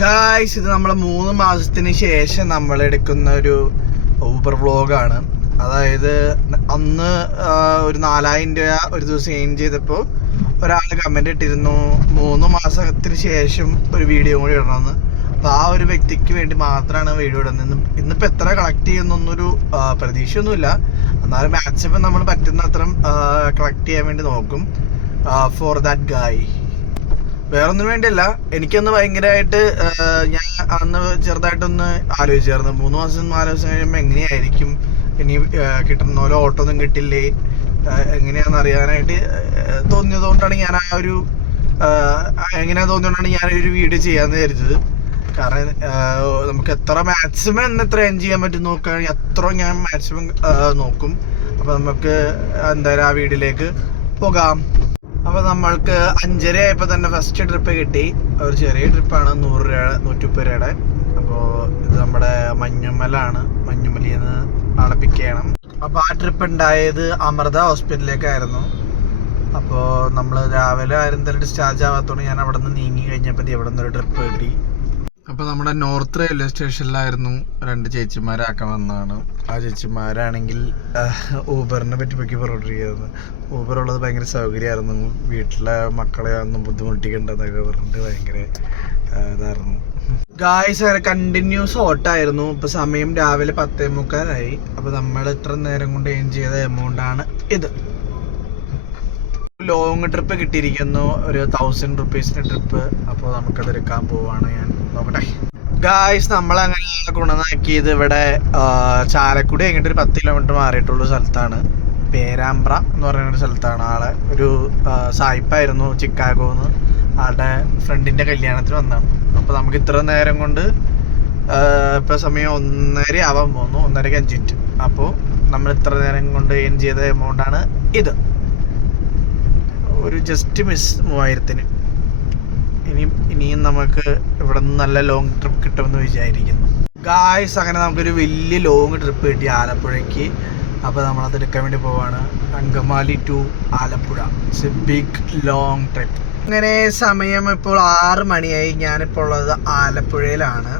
Guys, ഇത് നമ്മളെ 3 മാസത്തിന് ശേഷം നമ്മൾ എടുക്കുന്ന ഒരു ഊബർ വ്ളോഗാണ്. അതായത് അന്ന് ഒരു 4000 രൂപ ഒരു ദിവസം എയിം ചെയ്തപ്പോൾ ഒരാൾ കമൻ്റ് ഇട്ടിരുന്നു 3 മാസത്തിന് ശേഷം ഒരു വീഡിയോ കൂടി ഇടണമെന്ന്. അപ്പോൾ ആ ഒരു വ്യക്തിക്ക് വേണ്ടി മാത്രമാണ് വീഡിയോ ഇടുന്നത്. ഇന്നിപ്പോൾ എത്ര കളക്ട് ചെയ്യുന്നൊന്നൊരു പ്രതീക്ഷയൊന്നുമില്ല. എന്നാലും മാക്സിമം നമ്മൾ പറ്റുന്ന അത്രയും കളക്ട് ചെയ്യാൻ വേണ്ടി നോക്കും. ഫോർ ദാറ്റ് ഗായ്, വേറൊന്നും വേണ്ടിയല്ല. എനിക്കൊന്ന് ഭയങ്കരമായിട്ട് ഞാൻ അന്ന് ചെറുതായിട്ടൊന്ന് ആലോചിച്ചായിരുന്നു, 3 മാസം 4 ദിവസം കഴിയുമ്പോൾ എങ്ങനെയായിരിക്കും, ഇനി കിട്ടുന്ന പോലെ ഓട്ടോ ഒന്നും കിട്ടില്ലേ, എങ്ങനെയാണെന്ന് അറിയാനായിട്ട് തോന്നിയതുകൊണ്ടാണ് ഞാൻ എങ്ങനെയാ തോന്നിയോണ്ടാണ് ഞാനൊരു വീഡിയോ ചെയ്യാമെന്ന് വിചാരിച്ചത്. കാരണം നമുക്ക് എത്ര മാക്സിമം എത്ര എൻ ചെയ്യാൻ പറ്റും നോക്കുകയാണെങ്കിൽ അത്ര ഞാൻ മാക്സിമം നോക്കും. അപ്പോൾ നമുക്ക് എന്തായാലും ആ വീഡിയോയിലേക്ക് പോകാം. അപ്പോൾ നമ്മൾക്ക് 5:30 ആയപ്പോൾ തന്നെ ഫസ്റ്റ് ട്രിപ്പ് കിട്ടി. ഒരു ചെറിയ ട്രിപ്പാണ്, 100 രൂപ 130 രൂപയുടെ. അപ്പോൾ ഇത് നമ്മുടെ മഞ്ഞുമലാണ്. മഞ്ഞുമലിയിൽ നിന്ന് ആളെ പിക്ക് ചെയ്യണം. അപ്പോൾ ആ ട്രിപ്പ് ഉണ്ടായത് അമൃത ഹോസ്പിറ്റലിലേക്കായിരുന്നു. അപ്പോൾ നമ്മൾ രാവിലെ ആരും ഡിസ്ചാർജ് ആവാത്തതുകൊണ്ട് ഞാൻ അവിടെ നിന്ന് നീങ്ങി കഴിഞ്ഞപ്പോൾ ഇവിടെ നിന്നൊരു ട്രിപ്പ് കിട്ടി. അപ്പോൾ നമ്മുടെ നോർത്ത് റെയിൽവേ സ്റ്റേഷനിലായിരുന്നു 2 ചേച്ചിമാരാക്കാൻ വന്നതാണ്. ആ ചേച്ചിമാരാണെങ്കിൽ ഊബറിനെ പറ്റി പറഞ്ഞിരിക്കുന്നത്. ഊബർ ഉള്ളത് ഭയങ്കര സൗകര്യമായിരുന്നു, വീട്ടിലെ മക്കളെ ഒന്നും ബുദ്ധിമുട്ടിക്കേണ്ടതൊക്കെ പറഞ്ഞിട്ട് ഭയങ്കര ഇതായിരുന്നു. ഗായ്സ്, കണ്ടിന്യൂസ് ഓട്ടായിരുന്നു. ഇപ്പോൾ സമയം രാവിലെ 10:45. അപ്പോൾ നമ്മൾ ഇത്ര നേരം കൊണ്ട് എയിം ചെയ്ത എമൗണ്ടാണ് ഇത്. ലോങ് ട്രിപ്പ് കിട്ടിയിരിക്കുന്നു, ഒരു 1000 റുപ്പീസിൻ്റെ ട്രിപ്പ്. അപ്പോൾ നമുക്കത് എടുക്കാൻ പോവാണ്. ഞാൻ നോക്കട്ടെ. ഗായ്സ്, നമ്മളങ്ങനെ കൊണ്ടുവന്നാക്കിയത് ഇവിടെ ചാലക്കുടി കഴിഞ്ഞിട്ട് ഒരു 10 കിലോമീറ്റർ മാറിയിട്ടുള്ള സ്ഥലത്താണ്. പേരാമ്പ്ര എന്ന് പറയുന്നൊരു സ്ഥലത്താണ്. ആളെ ഒരു സായിപ്പായിരുന്നു ചിക്കാഗോന്ന്. ആളുടെ ഫ്രണ്ടിൻ്റെ കല്യാണത്തിന് വന്നതാണ്. അപ്പോൾ നമുക്ക് ഇത്ര നേരം കൊണ്ട് ഇപ്പോൾ സമയം 1:30 ആവാൻ പോകുന്നു, 1:30-5. അപ്പോൾ നമ്മൾ ഇത്ര നേരം കൊണ്ട് എയിം ചെയ്ത എമൗണ്ടാണ് ഇത്. ഒരു ജസ്റ്റ് മിസ് 3000-ന്. ഇനിയും നമുക്ക് ഇവിടെ നിന്ന് നല്ല ലോങ് ട്രിപ്പ് കിട്ടുമെന്ന് വിചാരിക്കുന്നു. ഗായ്സ്, അങ്ങനെ നമുക്കൊരു വലിയ ലോങ് ട്രിപ്പ് കിട്ടി ആലപ്പുഴയ്ക്ക്. അപ്പോൾ നമ്മളത് എടുക്കാൻ വേണ്ടി പോവാണ്. Angamaly to Alappuzha. It's a big long trip. അങ്ങനെ സമയം ഇപ്പോൾ 6 മണിയായി. ഞാനിപ്പോൾ ഉള്ളത് ആലപ്പുഴയിലാണ്.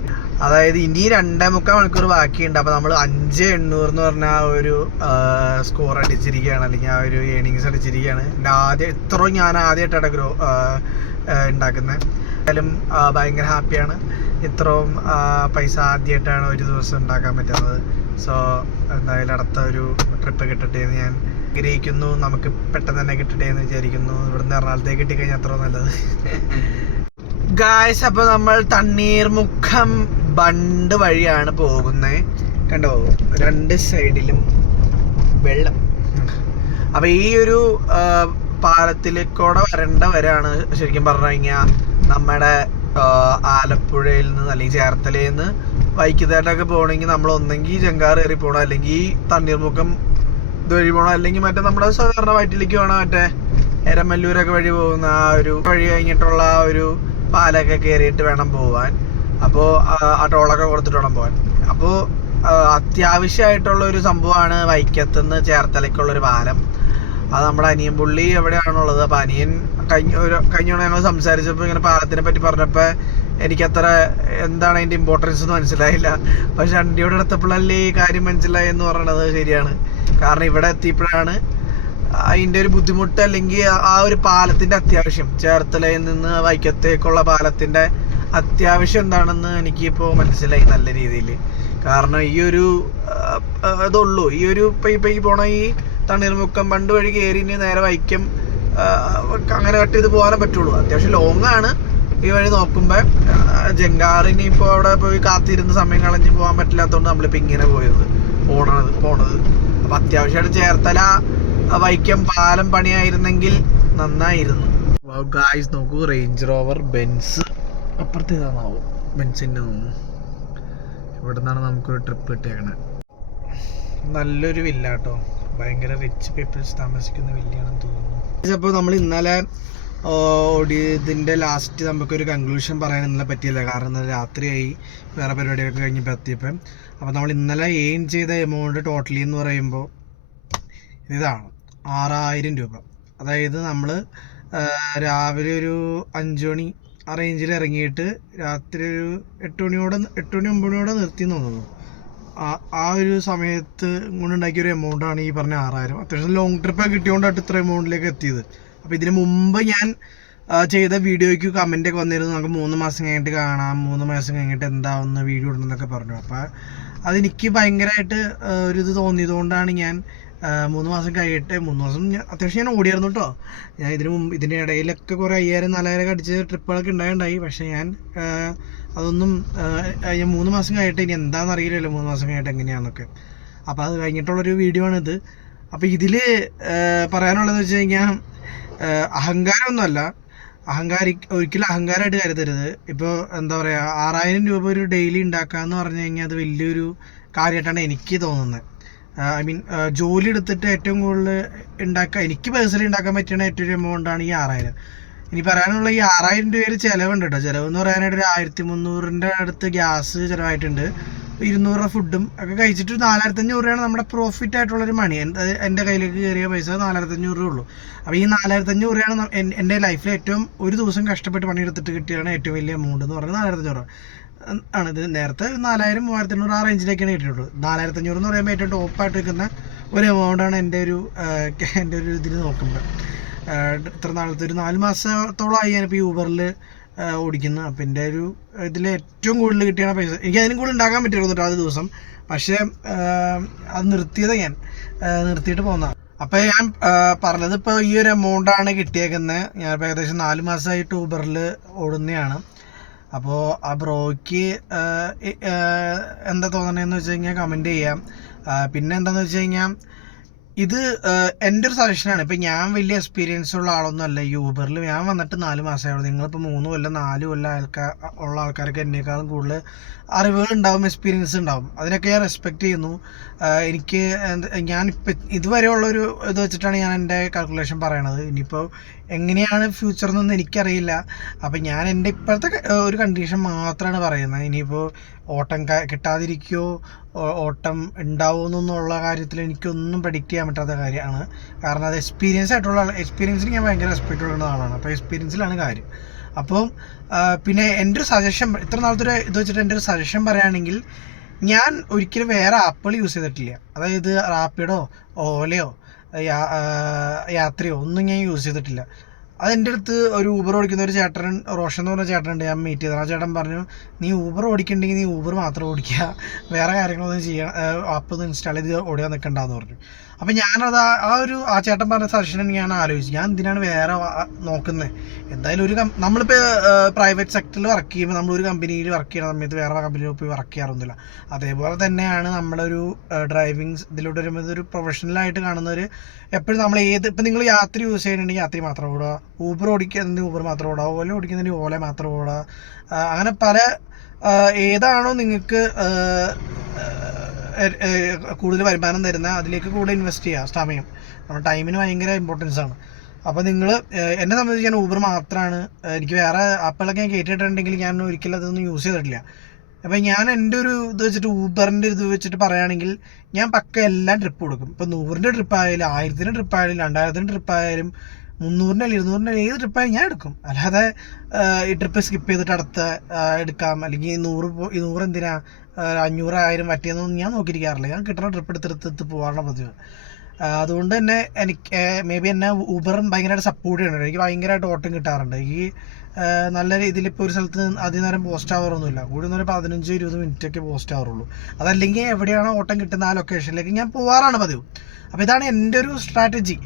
അതായത് ഇനി 2.25 മണിക്കൂർ ബാക്കിയുണ്ട്. അപ്പോൾ നമ്മൾ 5,800 എന്ന് പറഞ്ഞ ആ ഒരു സ്കോർ അടിച്ചിരിക്കുകയാണ്, അല്ലെങ്കിൽ ആ ഒരു ഏണിങ്സ് അടിച്ചിരിക്കുകയാണ്. ഇത്രയും ഞാൻ ആദ്യമായിട്ടാണ് ഉണ്ടാക്കുന്നത്. എന്തായാലും ഭയങ്കര ഹാപ്പിയാണ്. ഇത്രയും പൈസ ആദ്യമായിട്ടാണ് ഒരു ദിവസം ഉണ്ടാക്കാൻ പറ്റുന്നത്. സോ എന്തായാലും അടുത്ത ഒരു ട്രിപ്പ് കിട്ടട്ടെ എന്ന് ഞാൻ ആഗ്രഹിക്കുന്നു. നമുക്ക് പെട്ടെന്ന് തന്നെ കിട്ടട്ടെ എന്ന് വിചാരിക്കുന്നു. ഇവിടുന്ന് എറണാകുളത്തേക്ക് കിട്ടിക്കഴിഞ്ഞാൽ അത്ര നല്ലത്. ഗായ്സ്, അപ്പോൾ നമ്മൾ തണ്ണീർമുക്കം ബണ്ട് വഴിയാണ് പോകുന്നത്. കണ്ടോ, 2 സൈഡിലും വെള്ളം. അപ്പോൾ ഈ ഒരു പാലത്തിലേക്കൂടെ വരേണ്ടവരാണ് ശരിക്കും പറഞ്ഞു കഴിഞ്ഞാൽ നമ്മുടെ ആലപ്പുഴയിൽ നിന്ന് അല്ലെങ്കിൽ ചേർത്തലയിൽ നിന്ന് വൈക്കത്തായിട്ടൊക്കെ പോകണമെങ്കിൽ നമ്മൾ ഒന്നെങ്കിൽ ചെങ്കാറ് കയറി പോകണം, അല്ലെങ്കിൽ തണ്ണീർമുക്കം ഇതുവഴി പോകണം, അല്ലെങ്കിൽ മറ്റേ നമ്മുടെ സാധാരണ വയറ്റിലേക്ക് പോകണം, മറ്റേ എരമല്ലൂരൊക്കെ വഴി പോകുന്ന ആ ഒരു വഴി കഴിഞ്ഞിട്ടുള്ള ആ ഒരു പാലൊക്കെ കയറിയിട്ട് വേണം പോവാൻ. അപ്പോൾ ആ ടോളൊക്കെ കൊടുത്തിട്ട് വേണം പോകാൻ. അപ്പോൾ അത്യാവശ്യമായിട്ടുള്ള ഒരു സംഭവമാണ് വൈക്കത്തുനിന്ന് ചേർത്തലയ്ക്കുള്ളൊരു പാലം. അത് നമ്മുടെ അനിയൻ പുള്ളി എവിടെയാണുള്ളത്. അപ്പോൾ അനിയൻ കഴിഞ്ഞ ഞങ്ങൾ സംസാരിച്ചപ്പോൾ ഇങ്ങനെ പാലത്തിനെ പറ്റി പറഞ്ഞപ്പോൾ എനിക്കത്ര എന്താണ് അതിൻ്റെ ഇമ്പോർട്ടൻസ് എന്ന് മനസ്സിലായില്ല. പക്ഷെ വണ്ടിയോടെ എടുത്തപ്പോഴല്ലേ ഈ കാര്യം മനസ്സിലായി എന്ന് പറയണത് ശരിയാണ്. കാരണം ഇവിടെ എത്തിയപ്പോഴാണ് അതിൻ്റെ ഒരു ബുദ്ധിമുട്ട്, അല്ലെങ്കിൽ ആ ഒരു പാലത്തിൻ്റെ അത്യാവശ്യം, ചേർത്തലയിൽ നിന്ന് വൈക്കത്തേക്കുള്ള പാലത്തിൻ്റെ അത്യാവശ്യം എന്താണെന്ന് എനിക്കിപ്പോൾ മനസ്സിലായി നല്ല രീതിയിൽ. കാരണം ഈ ഒരു ഇതുള്ളൂ, ഈ ഒരു ഇപ്പം ഈ പോണ ഈ തണ്ണീർമുക്കം ബണ്ട് വഴി കയറി നേരെ വൈക്കം അങ്ങനെ കട്ട് ചെയ്ത് പോകാനേ പറ്റുള്ളൂ. അത്യാവശ്യം ലോങ് ആണ് ഈ വഴി നോക്കുമ്പോൾ. ജങ്കാറിന് ഇപ്പോൾ അവിടെ പോയി കാത്തിരുന്ന് സമയം കളഞ്ഞ് പോകാൻ പറ്റില്ലാത്തതുകൊണ്ട് നമ്മളിപ്പോൾ ഇങ്ങനെ പോണത്. അപ്പം അത്യാവശ്യമായിട്ട് ചേർത്തല വൈക്കം പാലം പണിയായിരുന്നെങ്കിൽ നന്നായിരുന്നു. ഗായ്സ്, നോക്കൂ, റേഞ്ച് റോവർ ബെൻസ് അപ്പുറത്തേതാണാവും, ബെൻസിൻ്റെ തോന്നുന്നു. ഇവിടെ നിന്നാണ് നമുക്കൊരു ട്രിപ്പ് കിട്ടിയേക്കണേ. നല്ലൊരു വില്ല കേട്ടോ, ഭയങ്കര റിച്ച് പീപ്പിൾസ് താമസിക്കുന്ന വില്ലയാണെന്ന് തോന്നുന്നു. അപ്പോൾ നമ്മൾ ഇന്നലെ ഓടിയതിൻ്റെ ലാസ്റ്റ് നമുക്കൊരു കൺക്ലൂഷൻ പറയാൻ ഇന്നലെ പറ്റിയില്ല. കാരണം ഇന്നലെ രാത്രിയായി വേറെ പരിപാടിയൊക്കെ കഴിഞ്ഞപ്പോൾ എത്തിയപ്പം. അപ്പോൾ നമ്മൾ ഇന്നലെ എയിം ചെയ്ത എമൗണ്ട് ടോട്ടലി എന്ന് പറയുമ്പോൾ ഇതാണ് 6000 രൂപ. അതായത് നമ്മൾ രാവിലെ ഒരു 5 മണി ആ റേഞ്ചിൽ ഇറങ്ങിയിട്ട് രാത്രി ഒരു 8 മണിയോടെ 8 മണി 9 മണിയോടെ നിർത്തി തോന്നുന്നു. ആ ഒരു സമയത്ത് കൊണ്ടുണ്ടാക്കിയ ഒരു എമൗണ്ടാണ് ഈ പറഞ്ഞ 6000. അത്യാവശ്യം ലോങ് ട്രിപ്പൊക്കെ കിട്ടിയോണ്ടായിട്ട് ഇത്ര എമൗണ്ടിലേക്ക് എത്തിയത്. അപ്പോൾ ഇതിന് മുമ്പ് ഞാൻ ചെയ്ത വീഡിയോയ്ക്ക് കമൻ്റൊക്കെ വന്നിരുന്നു, നമുക്ക് 3 മാസം കഴിഞ്ഞിട്ട് കാണാം, 3 മാസം കഴിഞ്ഞിട്ട് എന്താവുന്ന വീഡിയോ ഇടുന്നതൊക്കെ പറഞ്ഞു. അപ്പോൾ അതെനിക്ക് ഭയങ്കരമായിട്ട് ഒരിത് തോന്നിയതുകൊണ്ടാണ് ഞാൻ 3 മാസം കഴിയട്ടെ, 3 മാസം അത്യാവശ്യം ഞാൻ ഓടിയായിരുന്നു കേട്ടോ. ഞാൻ ഇതിൻ്റെ ഇടയിലൊക്കെ കുറേ 5000-4000 അടിച്ച് ട്രിപ്പുകളൊക്കെ ഉണ്ടായി. പക്ഷേ ഞാൻ അതൊന്നും 3 മാസം കഴിയട്ടെ, ഇനി എന്താണെന്ന് അറിയില്ലല്ലോ 3 മാസം കഴിഞ്ഞിട്ട് എങ്ങനെയാണെന്നൊക്കെ. അപ്പോൾ അത് കഴിഞ്ഞിട്ടുള്ളൊരു വീഡിയോ ആണിത്. അപ്പോൾ ഇതിൽ പറയാനുള്ളതെന്ന് വെച്ച് കഴിഞ്ഞാൽ അഹങ്കാരമൊന്നുമല്ല, ഒരിക്കലും അഹങ്കാരമായിട്ട് കരുതരുത്. ഇപ്പോൾ എന്താ പറയുക, 6000 രൂപ ഒരു ഡെയിലി ഉണ്ടാക്കാമെന്ന് പറഞ്ഞു കഴിഞ്ഞാൽ അത് വലിയൊരു കാര്യമായിട്ടാണ് എനിക്ക് തോന്നുന്നത്. ഐ മീൻ ജോലി എടുത്തിട്ട് ഏറ്റവും കൂടുതൽ എനിക്ക് പേഴ്സണലി ഉണ്ടാക്കാൻ പറ്റുന്ന ഏറ്റവും ഒരു എമൗണ്ടാണ് ഈ 6000. ഇനി പറയാനുള്ള ഈ 6000 രൂപയിൽ ചിലവുണ്ട് കേട്ടോ. ചിലവെന്ന് പറയാനായിട്ട് ഒരു 1300 അടുത്ത് ഗ്യാസ് ചിലവായിട്ടുണ്ട്, 200 രൂപ ഫുഡും ഒക്കെ കഴിച്ചിട്ട് 4500 രൂപയാണ് നമ്മുടെ പ്രോഫിറ്റ് ആയിട്ടുള്ളൊരു മണി. എൻ്റെ കയ്യിലേക്ക് കയറിയ പൈസ 4500 രൂപ ഉള്ളൂ. അപ്പോൾ ഈ 4500 രൂപയാണ് എൻ്റെ ലൈഫിൽ ഏറ്റവും ഒരു ദിവസം കഷ്ടപ്പെട്ട് പണിയെടുത്തിട്ട് കിട്ടിയാണ് ഏറ്റവും വലിയ എമൗണ്ട് എന്ന് പറയുന്നത് 4500 രൂപ ആണ്. ഇത് നേരത്തെ 4000, 3800 ആ റേഞ്ചിലേക്കാണ് കിട്ടിയിട്ടുള്ളൂ. 4500 എന്ന് പറയുമ്പോൾ ഏറ്റവും ടോപ്പായിട്ട് നിൽക്കുന്ന ഒരു എമൗണ്ടാണ് എൻ്റെ ഒരു ഇതിൽ നോക്കുമ്പോൾ. ഇത്ര നാളത്തെ ഒരു 4 മാസത്തോളമായി ഞാനിപ്പോൾ ഈ ഊബറിൽ ഓടിക്കുന്നത്. അപ്പം എൻ്റെ ഒരു ഇതിൽ ഏറ്റവും കൂടുതൽ കിട്ടിയ പൈസ എനിക്ക് അതിനും കൂടുതൽ ഉണ്ടാക്കാൻ പറ്റുള്ളൂ കേട്ടോ ആ ദിവസം. പക്ഷേ അത് നിർത്തിയിട്ട് പോന്നതാണ്. അപ്പോൾ ഞാൻ പറഞ്ഞത് ഇപ്പോൾ ഈ ഒരു എമൗണ്ടാണ് കിട്ടിയേക്കുന്നത്. ഞാനിപ്പോൾ ഏകദേശം 4 മാസമായിട്ട് ഊബറിൽ ഓടുന്നതാണ്. അപ്പോൾ ആ ബ്രോയ്ക്ക് എന്താ തോന്നണേന്ന് വെച്ച് കഴിഞ്ഞാൽ കമൻറ്റ് ചെയ്യാം. പിന്നെ എന്താണെന്ന് വെച്ച് കഴിഞ്ഞാൽ ഇത് എൻ്റെ ഒരു സജഷനാണ്. ഇപ്പം ഞാൻ വലിയ എക്സ്പീരിയൻസ് ഉള്ള ആളൊന്നും അല്ല ഈ ഊബറിൽ. ഞാൻ വന്നിട്ട് 4 മാസമായുള്ളൂ. നിങ്ങളിപ്പോൾ 3 കൊല്ലം 4 കൊല്ലം ഉള്ള ആൾക്കാർക്ക് എന്നേക്കാളും കൂടുതൽ അറിവുകൾ ഉണ്ടാവും, എക്സ്പീരിയൻസ് ഉണ്ടാവും. അതിനൊക്കെ ഞാൻ റെസ്പെക്റ്റ് ചെയ്യുന്നു. ഞാനിപ്പോൾ ഇതുവരെയുള്ളൊരു ഇത് വെച്ചിട്ടാണ് ഞാൻ എൻ്റെ കാൽക്കുലേഷൻ പറയണത്. ഇനിയിപ്പോൾ എങ്ങനെയാണ് ഫ്യൂച്ചർ എന്നൊന്നും എനിക്കറിയില്ല. അപ്പം ഞാൻ എൻ്റെ ഇപ്പോഴത്തെ ഒരു കണ്ടീഷൻ മാത്രമാണ് പറയുന്നത്. ഇനിയിപ്പോൾ ഓട്ടം കിട്ടാതിരിക്കുകയോ ഓട്ടം ഉണ്ടാവുമെന്നുള്ള കാര്യത്തിൽ എനിക്കൊന്നും പ്രെഡിക്റ്റ് ചെയ്യാൻ പറ്റാത്ത കാര്യമാണ്. കാരണം അത് എക്സ്പീരിയൻസിന് ഞാൻ ഭയങ്കര റെസ്പെക്റ്റ് കൊടുക്കുന്ന ആളാണ്. അപ്പോൾ എക്സ്പീരിയൻസിലാണ് കാര്യം. അപ്പം പിന്നെ എൻ്റെ ഒരു സജഷൻ, ഇത്ര നാളത്തെ ഒരു ഇത് വെച്ചിട്ട് എൻ്റെ ഒരു സജഷൻ പറയുകയാണെങ്കിൽ, ഞാൻ ഒരിക്കലും വേറെ ആപ്പുകൾ യൂസ് ചെയ്തിട്ടില്ല. അതായത് റാപ്പിഡോ ഓലയോ യാത്രയോ ഒന്നും ഞാൻ യൂസ് ചെയ്തിട്ടില്ല. അതെൻ്റെ അടുത്ത് ഒരു ഊബർ ഓടിക്കുന്ന ഒരു ചേട്ടൻ, റോഷൻ എന്ന് പറഞ്ഞ ചേട്ടനുണ്ട്, ഞാൻ മീറ്റ് ചെയ്തത്. ആ ചേട്ടൻ പറഞ്ഞു, നീ ഊബർ ഓടിക്കണ്ടെങ്കിൽ നീ ഊബർ മാത്രം ഓടിക്കുക, വേറെ കാര്യങ്ങളൊന്നും ആപ്പൊന്നും ഇൻസ്റ്റാൾ ചെയ്ത് ഓടിക്കാൻ നിൽക്കണ്ടെന്ന് പറഞ്ഞു. അപ്പം ഞാനത് ആ ചേട്ടൻ പറഞ്ഞ സജഷൻ ഞാൻ ആലോചിച്ചു, ഞാൻ എന്തിനാണ് വേറെ നോക്കുന്നത്. എന്തായാലും നമ്മളിപ്പോൾ പ്രൈവറ്റ് സെക്ടറിൽ വർക്ക് ചെയ്യുമ്പോൾ നമ്മളൊരു കമ്പനിയിൽ വർക്ക് ചെയ്യുന്ന സമയത്ത് വേറെ കമ്പനിയിൽ പോയി വർക്ക് ചെയ്യാറൊന്നുമില്ല. അതേപോലെ തന്നെയാണ് നമ്മളൊരു ഡ്രൈവിംഗ് ഇതിലൂടെ വരുമ്പോൾ ഒരു പ്രൊഫഷണലായിട്ട് കാണുന്നവർ എപ്പോഴും നമ്മൾ ഇപ്പം നിങ്ങൾ യാത്ര യൂസ് ചെയ്യുന്നുണ്ടെങ്കിൽ യാത്ര മാത്രം ഓടുക, ഊബർ ഓടിക്കുന്നുണ്ടെങ്കിൽ ഊബർ മാത്രം ഓടുക, ഓല ഓടിക്കുന്നുണ്ടെങ്കിൽ ഓല മാത്രം ഓടുക. അങ്ങനെ പല ഏതാണോ നിങ്ങൾക്ക് കൂടുതൽ വരുമാനം തരുന്ന അതിലേക്ക് കൂടുതൽ ഇൻവെസ്റ്റ് ചെയ്യുക. സമയം, നമ്മുടെ ടൈമിന് ഭയങ്കര ഇമ്പോർട്ടൻസ് ആണ്. അപ്പോൾ നിങ്ങൾ എന്നെ സംബന്ധിച്ച് ഞാൻ ഊബർ മാത്രമാണ്, എനിക്ക് വേറെ ആപ്പുകളൊക്കെ ഞാൻ കയറ്റിയിട്ടുണ്ടെങ്കിൽ ഞാൻ ഒരിക്കലും അതൊന്നും യൂസ് ചെയ്തിട്ടില്ല. അപ്പം ഞാൻ എൻ്റെ ഒരു ഇത് വെച്ചിട്ട് ഊബറിൻ്റെ ഇത് വെച്ചിട്ട് പറയുകയാണെങ്കിൽ ഞാൻ പക്ക എല്ലാം ട്രിപ്പ് കൊടുക്കും. ഇപ്പോൾ 100ൻ്റെ ട്രിപ്പായാലും 1000ൻ്റെ ട്രിപ്പായാലും 2000ൻ്റെ ട്രിപ്പായാലും 300ൻ്റെ 200ൻ്റെ ഏത് ട്രിപ്പായാലും ഞാൻ എടുക്കും. അല്ലാതെ ഈ ട്രിപ്പ് സ്കിപ്പ് ചെയ്തിട്ട് അടുത്ത എടുക്കാം, അല്ലെങ്കിൽ 100 എന്തിനാ 500 1000 പറ്റിയെന്നൊന്നും ഞാൻ നോക്കിയിരിക്കാറില്ല. ഞാൻ കിട്ടുന്ന ട്രിപ്പ് എടുത്തെടുത്ത് പോകാനുള്ള പതിവ്. അതുകൊണ്ട് തന്നെ എനിക്ക് മേ ബി എന്നെ ഊബർ ഭയങ്കരമായിട്ട് സപ്പോർട്ട് ചെയ്യുന്നുണ്ട്. എനിക്ക് ഭയങ്കരമായിട്ട് ഓട്ടം കിട്ടാറുണ്ട്. ഈ നല്ല രീതിയിൽ ഇപ്പോൾ ഒരു സ്ഥലത്ത് അധികം നേരം പോസ്റ്റ് ആവാറൊന്നുമില്ല. കൂടി ഒരു 15-20 മിനിറ്റൊക്കെ പോസ്റ്റ് ആവാറുള്ളൂ. അതല്ലെങ്കിൽ എവിടെയാണോ ഓട്ടം കിട്ടുന്ന ആ ലൊക്കേഷനിലേക്ക് ഞാൻ പോകാറാണ് പതിവ്. അപ്പോൾ ഇതാണ് എൻ്റെ ഒരു സ്ട്രാറ്റജി.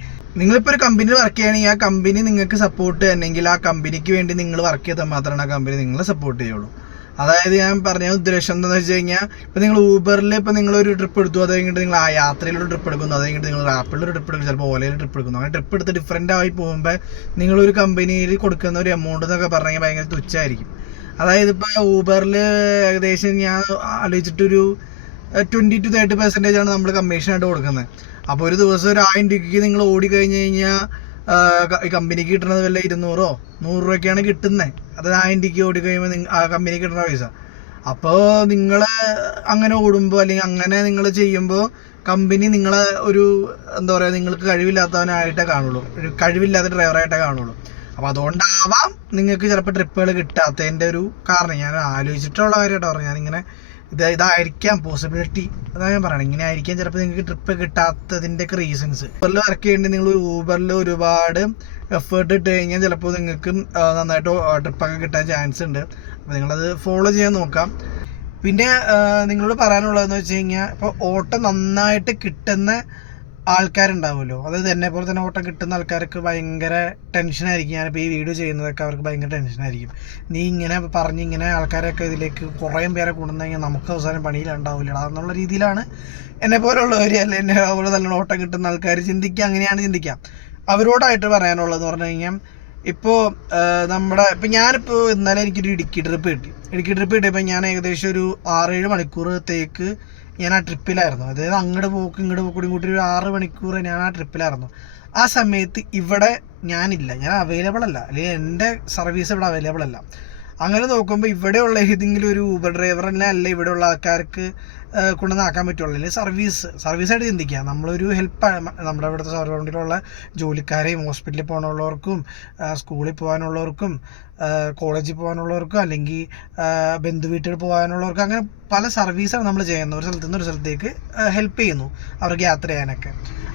നിങ്ങളിപ്പോൾ ഒരു കമ്പനിയിൽ വർക്ക് ചെയ്യുകയാണെങ്കിൽ ആ കമ്പനി നിങ്ങൾക്ക് സപ്പോർട്ട് ചെയ്യണമെങ്കിൽ ആ കമ്പനിക്ക് വേണ്ടി നിങ്ങൾ വർക്ക് ചെയ്താൽ മാത്രമാണ് ആ കമ്പനി നിങ്ങളെ സപ്പോർട്ട് ചെയ്യുള്ളൂ. അതായത് ഞാൻ പറഞ്ഞ ഉദ്ദേശം എന്താണെന്ന് വെച്ച് കഴിഞ്ഞാൽ, ഇപ്പോൾ നിങ്ങൾ ഊബറിൽ ഇപ്പോൾ നിങ്ങളൊരു ട്രിപ്പ് എടുത്തു, അത് കഴിഞ്ഞിട്ട് നിങ്ങൾ ആ യാത്രയിലൊരു ട്രിപ്പ് എടുക്കുന്നു, അത് കഴിഞ്ഞിട്ട് നിങ്ങൾ ആപ്പിളൊരു ട്രിപ്പ് എടുക്കും, ചിലപ്പോൾ ഓലയിൽ ട്രിപ്പ് എടുക്കുന്നു. അങ്ങനെ ട്രിപ്പ് എടുത്ത് ഡിഫറൻ്റ് ആയി പോകുമ്പോൾ നിങ്ങളൊരു കമ്പനിയിൽ കൊടുക്കുന്ന ഒരു എമൗണ്ട് എന്നൊക്കെ പറഞ്ഞാൽ ഭയങ്കര തുച്ഛമായിരിക്കും. അതായത് ഇപ്പോൾ ഊബറിൽ ഏകദേശം ഞാൻ ആലോചിച്ചിട്ടൊരു 20-30% നമ്മൾ കമ്മീഷനായിട്ട് കൊടുക്കുന്നത്. അപ്പോൾ ഒരു ദിവസം ഒരു 1000 രൂപയ്ക്ക് നിങ്ങൾ ഓടിക്കഴിഞ്ഞ് കഴിഞ്ഞാൽ ഈ കമ്പനിക്ക് കിട്ടുന്നത് വല്ല 200-100 രൂപയ്ക്കാണ് കിട്ടുന്നത്. അത് 1000 രൂപയ്ക്ക് ഓടിക്കഴിയുമ്പോൾ ആ കമ്പനിക്ക് കിട്ടുന്ന പൈസ. അപ്പോൾ നിങ്ങൾ അങ്ങനെ ഓടുമ്പോൾ അല്ലെങ്കിൽ അങ്ങനെ നിങ്ങൾ ചെയ്യുമ്പോൾ കമ്പനി നിങ്ങളെ ഒരു എന്താ പറയുക, നിങ്ങൾക്ക് കഴിവില്ലാത്തവനായിട്ടേ കാണുള്ളൂ, ഒരു കഴിവില്ലാത്ത ഡ്രൈവറായിട്ടേ കാണുള്ളൂ. അപ്പോൾ അതുകൊണ്ടാവാം നിങ്ങൾക്ക് ചിലപ്പോൾ ട്രിപ്പുകൾ കിട്ടാത്തതിൻ്റെ ഒരു കാരണം. ഞാൻ ആലോചിച്ചിട്ടുള്ള കാര്യമായിട്ട് പറഞ്ഞു. ഞാനിങ്ങനെ ഇതായിരിക്കാം പോസിബിലിറ്റി, അതാണ് ഞാൻ പറയണത്. ഇങ്ങനെ ആയിരിക്കാം ചിലപ്പോൾ നിങ്ങൾക്ക് ട്രിപ്പ് കിട്ടാത്തതിൻ്റെയൊക്കെ റീസൺസ്. ഊബറിൽ വർക്ക് ചെയ്യേണ്ടി നിങ്ങൾ ഊബറിൽ ഒരുപാട് എഫേർട്ട് ഇട്ട് കഴിഞ്ഞാൽ ചിലപ്പോൾ നിങ്ങൾക്ക് നന്നായിട്ട് ട്രിപ്പൊക്കെ കിട്ടാൻ ചാൻസ് ഉണ്ട്. അപ്പോൾ നിങ്ങളത് ഫോളോ ചെയ്യാൻ നോക്കാം. പിന്നെ നിങ്ങളോട് പറയാനുള്ളതെന്ന് വെച്ച് കഴിഞ്ഞാൽ, ഇപ്പോൾ ഓട്ടം നന്നായിട്ട് കിട്ടുന്ന ആൾക്കാരുണ്ടാവുമല്ലോ, അതായത് എന്നെ പോലെ തന്നെ ഓട്ടം കിട്ടുന്ന ആൾക്കാർക്ക് ഭയങ്കര ടെൻഷനായിരിക്കും. ഞാനിപ്പോൾ ഈ വീഡിയോ ചെയ്യുന്നതൊക്കെ അവർക്ക് ഭയങ്കര ടെൻഷനായിരിക്കും. നീ ഇങ്ങനെ പറഞ്ഞിങ്ങനെ ആൾക്കാരൊക്കെ ഇതിലേക്ക് കുറേ പേരെ കൊണ്ടുവന്നെങ്കിൽ നമുക്ക് അവസാനം പണിയിലുണ്ടാവില്ല എന്നുള്ള രീതിയിലാണ് എന്നെ പോലുള്ളവർ, അല്ലെ എന്നെ അതുപോലെ നല്ല ഓട്ടം കിട്ടുന്ന ആൾക്കാർ ചിന്തിക്കുക. അങ്ങനെയാണ് ചിന്തിക്കുക. അവരോടായിട്ട് പറയാനുള്ളതെന്ന് പറഞ്ഞു കഴിഞ്ഞാൽ, ഇപ്പോൾ ഇപ്പം ഞാനിപ്പോൾ ഇന്നലെ എനിക്കൊരു ഇടുക്കി ട്രിപ്പ് കിട്ടിയപ്പോൾ ഞാൻ ഏകദേശം ഒരു 6-7 മണിക്കൂറത്തേക്ക് ഞാൻ ആ ട്രിപ്പിലായിരുന്നു. അതായത് അങ്ങോട്ട് പോക്ക് ഇങ്ങോട്ട് പോക്കും കൂട്ടി ഒരു 6 മണിക്കൂർ ഞാൻ ആ ട്രിപ്പിലായിരുന്നു. ആ സമയത്ത് ഇവിടെ ഞാനില്ല, ഞാൻ അവൈലബിൾ അല്ല, അല്ലെങ്കിൽ എൻ്റെ സർവീസ് ഇവിടെ അവൈലബിൾ അല്ല. അങ്ങനെ നോക്കുമ്പോൾ ഇവിടെയുള്ള ഏതെങ്കിലും ഒരു ഊബർ ഡ്രൈവറിനെ അല്ല ഇവിടെയുള്ള ആൾക്കാർക്ക് കൊണ്ടുവന്നാക്കാൻ പറ്റുള്ളൂ. അല്ലെങ്കിൽ സർവീസായിട്ട് ചിന്തിക്കുക. നമ്മളൊരു ഹെൽപ്പാണ് നമ്മുടെ ഇവിടുത്തെ സറൗണ്ടിലുള്ള ജോലിക്കാരെയും ഹോസ്പിറ്റലിൽ പോകാനുള്ളവർക്കും സ്കൂളിൽ പോകാനുള്ളവർക്കും കോളേജിൽ പോകാനുള്ളവർക്കും അല്ലെങ്കിൽ ബന്ധുവീട്ടിൽ പോകാനുള്ളവർക്കും അങ്ങനെ പല സർവീസാണ് നമ്മൾ ചെയ്യുന്നത്. ഒരു സ്ഥലത്തു നിന്ന് ഒരു സ്ഥലത്തേക്ക് ഹെൽപ്പ് ചെയ്യുന്നു അവർക്ക് യാത്ര ചെയ്യാനൊക്കെ.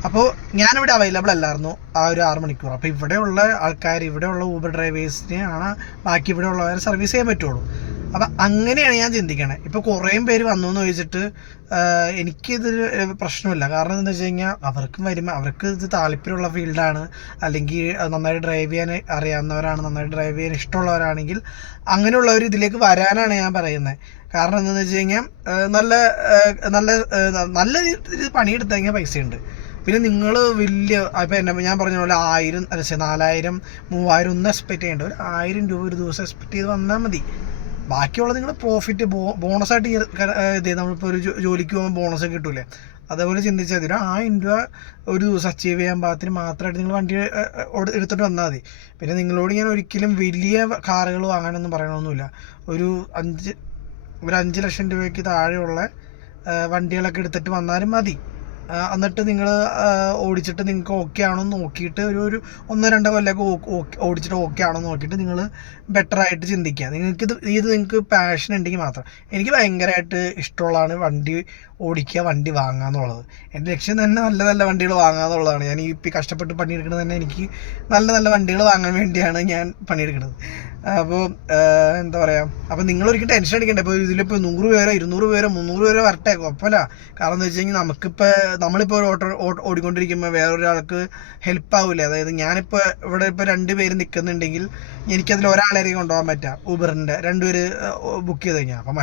അപ്പോൾ ഞാനിവിടെ അവൈലബിൾ അല്ലായിരുന്നു ആ ഒരു 6 മണിക്കൂർ. അപ്പോൾ ഇവിടെയുള്ള ആൾക്കാർ, ഇവിടെയുള്ള ഊബർ ഡ്രൈവേഴ്സിനെയാണ് ബാക്കി ഇവിടെ ഉള്ളവരെ സർവീസ് ചെയ്യാൻ പറ്റുള്ളൂ. അപ്പം അങ്ങനെയാണ് ഞാൻ ചിന്തിക്കണേ. ഇപ്പോൾ കുറേ പേര് വന്നു എന്ന് ചോദിച്ചിട്ട് എനിക്കിതൊരു പ്രശ്നമില്ല. കാരണം എന്താണെന്ന് വെച്ച് കഴിഞ്ഞാൽ അവർക്ക് ഇത് താല്പര്യമുള്ള ഫീൽഡാണ്, അല്ലെങ്കിൽ നന്നായിട്ട് ഡ്രൈവ് ചെയ്യാൻ അറിയാവുന്നവരാണ്, നന്നായിട്ട് ഡ്രൈവ് ചെയ്യാൻ ഇഷ്ടമുള്ളവരാണെങ്കിൽ അങ്ങനെയുള്ളവർ ഇതിലേക്ക് വരാനാണ് ഞാൻ പറയുന്നത്. കാരണം എന്താണെന്ന് വെച്ച് കഴിഞ്ഞാൽ നല്ല രീതിയിൽ പണിയെടുത്തു കഴിഞ്ഞാൽ പൈസയുണ്ട്. പിന്നെ നിങ്ങൾ വലിയ ഇപ്പം ഞാൻ പറഞ്ഞ പോലെ 1000 4000 3000 ഒന്നും എക്സ്പെക്റ്റ് ചെയ്യേണ്ട. ഒരു 1000 രൂപ ഒരു ദിവസം എക്സ്പെക്റ്റ് ചെയ്ത് വന്നാൽ മതി. ബാക്കിയുള്ള നിങ്ങൾ പ്രോഫിറ്റ് ബോണസായിട്ട് നമ്മളിപ്പോൾ ഒരു ജോലിക്ക് പോകുമ്പോൾ ബോണസ് കിട്ടൂലേ, അതേപോലെ ചിന്തിച്ചാൽ മതി. ഒരു 1000 രൂപ ഒരു ദിവസം അച്ചീവ് ചെയ്യാൻ പാകത്തിന് മാത്രമായിട്ട് നിങ്ങൾ വണ്ടി എടുത്തിട്ട് വന്നാൽ മതി. പിന്നെ നിങ്ങളോട് ഞാൻ ഒരിക്കലും വലിയ കാറുകൾ വാങ്ങാനൊന്നും പറയണമെന്നില്ല. ഒരു 5 ലക്ഷം രൂപയ്ക്ക് താഴെയുള്ള വണ്ടികളൊക്കെ എടുത്തിട്ട് വന്നാലും മതി. എന്നിട്ട് നിങ്ങൾ ഓടിച്ചിട്ട് നിങ്ങൾക്ക് ഓക്കെ ആണോ എന്ന് നോക്കിയിട്ട് ഒരു 1-2 കൊല്ലമൊക്കെ ഓടിച്ചിട്ട് ഓക്കെ ആണോ എന്ന് നോക്കിയിട്ട് നിങ്ങൾ ബെറ്ററായിട്ട് ചിന്തിക്കുക. നിങ്ങൾക്ക് പാഷൻ ഉണ്ടെങ്കിൽ മാത്രം. എനിക്ക് ഭയങ്കരമായിട്ട് ഇഷ്ടമുള്ളതാണ് വണ്ടി ഓടിക്കുക, വണ്ടി വാങ്ങുക എന്നുള്ളത്. എൻ്റെ ലക്ഷ്യം തന്നെ നല്ല നല്ല വണ്ടികൾ വാങ്ങുക എന്നുള്ളതാണ്. ഞാൻ ഇപ്പോൾ കഷ്ടപ്പെട്ട് പണിയെടുക്കുന്നത് തന്നെ എനിക്ക് നല്ല നല്ല വണ്ടികൾ വാങ്ങാൻ വേണ്ടിയാണ് ഞാൻ പണിയെടുക്കുന്നത്. അപ്പോൾ എന്താ പറയുക, അപ്പോൾ നിങ്ങളൊരിക്കലും ടെൻഷൻ അടിക്കണ്ടേ. ഇപ്പോൾ ഇതിലിപ്പോൾ 100 പേരോ 200 പേരോ 300 പേരോ വരട്ടെ, കുഴപ്പമില്ല. കാരണം എന്താ വെച്ച് കഴിഞ്ഞാൽ നമ്മളിപ്പോൾ ഒരു ഓട്ടോ ഓടിക്കൊണ്ടിരിക്കുമ്പോൾ വേറൊരാൾക്ക് ഹെൽപ്പ് ആവില്ല. അതായത് ഞാനിപ്പോൾ ഇവിടെ ഇപ്പോൾ 2 പേര് നിൽക്കുന്നുണ്ടെങ്കിൽ എനിക്കതിൽ ഒരാളെ കൊണ്ടുപോകാൻ പറ്റുക. ഊബറിൻ്റെ 2 പേര് ബുക്ക് ചെയ്ത് കഴിഞ്ഞാൽ അപ്പോൾ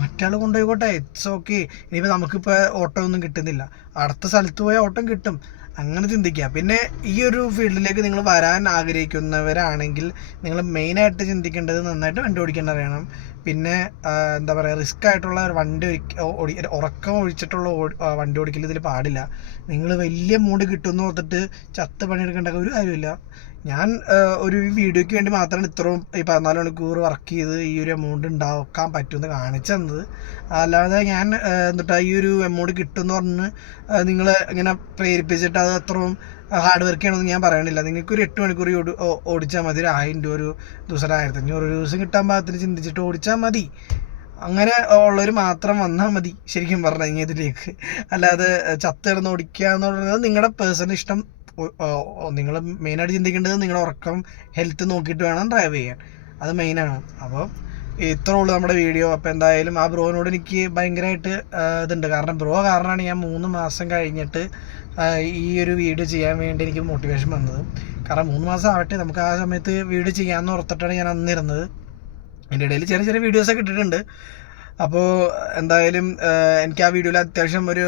മറ്റാൾ കൊണ്ടുപോയിക്കോട്ടെ, ഇറ്റ്സ് ഓക്കെ. ഇനിയിപ്പോൾ നമുക്കിപ്പോൾ ഓട്ടോ ഒന്നും കിട്ടുന്നില്ല, അടുത്ത സ്ഥലത്ത് പോയാൽ ഓട്ടം കിട്ടും. അങ്ങനെ ചിന്തിക്കുക. പിന്നെ ഈ ഒരു ഫീൽഡിലേക്ക് നിങ്ങൾ വരാൻ ആഗ്രഹിക്കുന്നവരാണെങ്കിൽ നിങ്ങൾ മെയിനായിട്ട് ചിന്തിക്കേണ്ടത് നന്നായിട്ട് വണ്ടി ഓടിക്കാൻ അറിയണം. പിന്നെ എന്താ പറയുക, റിസ്ക് ആയിട്ടുള്ള ഉറക്കം ഒഴിച്ചിട്ടുള്ള വണ്ടി ഓടിക്കൽ ഇതിൽ പാടില്ല. നിങ്ങൾ വലിയ മൂഡ് കിട്ടുമെന്ന് ഓർത്തിട്ട് ചത്ത് പണിയെടുക്കേണ്ട ഒരു കാര്യമില്ല. ഞാൻ ഒരു വീഡിയോയ്ക്ക് വേണ്ടി മാത്രമാണ് ഇത്രയും ഈ 14 മണിക്കൂർ വർക്ക് ചെയ്ത് ഈ ഒരു എമൗണ്ട് ഉണ്ടാക്കാൻ പറ്റുമെന്ന് കാണിച്ചു തന്നത്. അല്ലാതെ ഞാൻ എന്നിട്ട് ഈ ഒരു എമൗണ്ട് കിട്ടുമെന്ന് പറഞ്ഞ് നിങ്ങൾ ഇങ്ങനെ പ്രേരിപ്പിച്ചിട്ട് അത് അത്രയും ഹാർഡ് വർക്ക് ചെയ്യണമെന്ന് ഞാൻ പറയണില്ല. നിങ്ങൾക്കൊരു 8 മണിക്കൂർ ഓടിച്ചാൽ മതി. 1000 രൂപ ഒരു ദിവസം, 1500 ഒരു ദിവസം കിട്ടാൻ പാകത്തിന് ചിന്തിച്ചിട്ട് ഓടിച്ചാൽ മതി. അങ്ങനെ ഉള്ളവർ മാത്രം വന്നാൽ മതി ശരിക്കും പറഞ്ഞു കഴിഞ്ഞാൽ ഇതിലേക്ക്. അല്ലാതെ ചത്തിടന്ന് ഓടിക്കുക എന്ന് പറയുന്നത് നിങ്ങളുടെ പേഴ്സണൽ ഇഷ്ടം. നിങ്ങൾ മെയിനായിട്ട് ചിന്തിക്കേണ്ടത് നിങ്ങളുടെ ഉറക്കം, ഹെൽത്ത് നോക്കിയിട്ട് വേണം ഡ്രൈവ് ചെയ്യാൻ. അത് മെയിനാണ്. അപ്പോൾ ഇത്രേ ഉള്ളൂ നമ്മുടെ വീഡിയോ. അപ്പോൾ എന്തായാലും ആ ബ്രോനോട് എനിക്ക് ഭയങ്കരമായിട്ട് ഇതുണ്ട്. കാരണം ബ്രോ കാരണമാണ് ഞാൻ 3 മാസം കഴിഞ്ഞിട്ട് ഈ ഒരു വീഡിയോ ചെയ്യാൻ വേണ്ടി എനിക്ക് മോട്ടിവേഷൻ വന്നത്. കാരണം 3 മാസം ആവട്ടെ, നമുക്ക് ആ സമയത്ത് വീഡിയോ ചെയ്യാമെന്ന് ഓർത്തിട്ടാണ് ഞാൻ അന്നിരുന്നത്. എൻ്റെ ഇടയിൽ ചെറിയ ചെറിയ വീഡിയോസൊക്കെ ഇട്ടിട്ടുണ്ട്. അപ്പോൾ എന്തായാലും എനിക്ക് ആ വീഡിയോയിൽ അത്യാവശ്യം ഒരു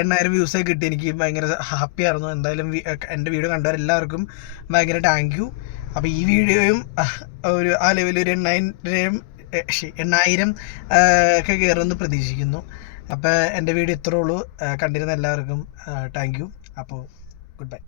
8000 വ്യൂസൊക്കെ കിട്ടി. എനിക്ക് ഭയങ്കര ഹാപ്പി ആയിരുന്നു. എന്തായാലും എൻ്റെ വീഡിയോ കണ്ടവരെല്ലാവർക്കും ഭയങ്കര താങ്ക് യു. അപ്പോൾ ഈ വീഡിയോയും ഒരു ആ ലെവലിൽ ഒരു 8000 ഒക്കെ കയറുമെന്ന് പ്രതീക്ഷിക്കുന്നു. അപ്പോൾ എൻ്റെ വീഡിയോ ഇത്രേ ഉള്ളൂ. കണ്ടിരുന്ന എല്ലാവർക്കും താങ്ക് യു. അപ്പോൾ ഗുഡ് ബൈ.